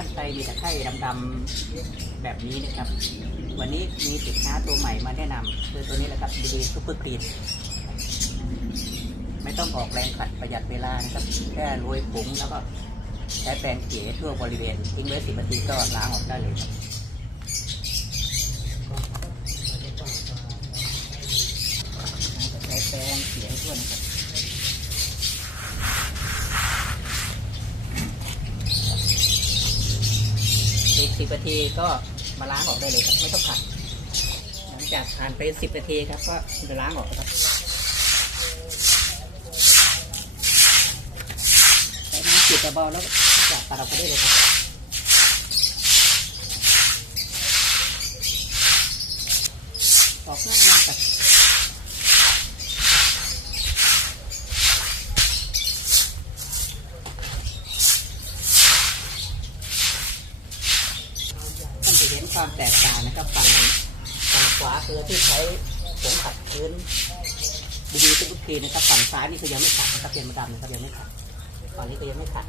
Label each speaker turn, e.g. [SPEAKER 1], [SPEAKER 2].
[SPEAKER 1] บ้านไทยมีแต่ไข้ดำๆแบบนี้นะครับ วันนี้มีสินค้าตัวใหม่มาแนะนำคือตัวนี้แหละครับดีซูเปอร์คลีนไม่ต้องออกแรงขัดประหยัดเวลานะครับแค่โรยผงแล้วก็ใช้แปรงเกลี่ยทั่วบริเวณทิ้งไว้สิบนาทีก็ล้างออกได้เลยครับใช้แปรงเกลี่ยทั่วนะครับ อีกสิบนาทีก็มาล้างออกได้เลยครับ ไม่ต้องผัด หลังจากผ่านไปสิบนาทีครับ ก็จะล้างออกครับใช้น้ำจิดเบาๆแล้วจับตัดออกไปได้เลยครับออกง่ายมาก ความแตกต่างนะครับฝั่งฝั่งขวาคือที่ใช้ผงขัดพื้นดีๆทุกทีนะครับฝั่งซ้ายนี่คือยังไม่ขัดนะครับเปลี่ยนมาดำนะครับยังไม่ขัดฝั่งนี้ก็ยังไม่ขัด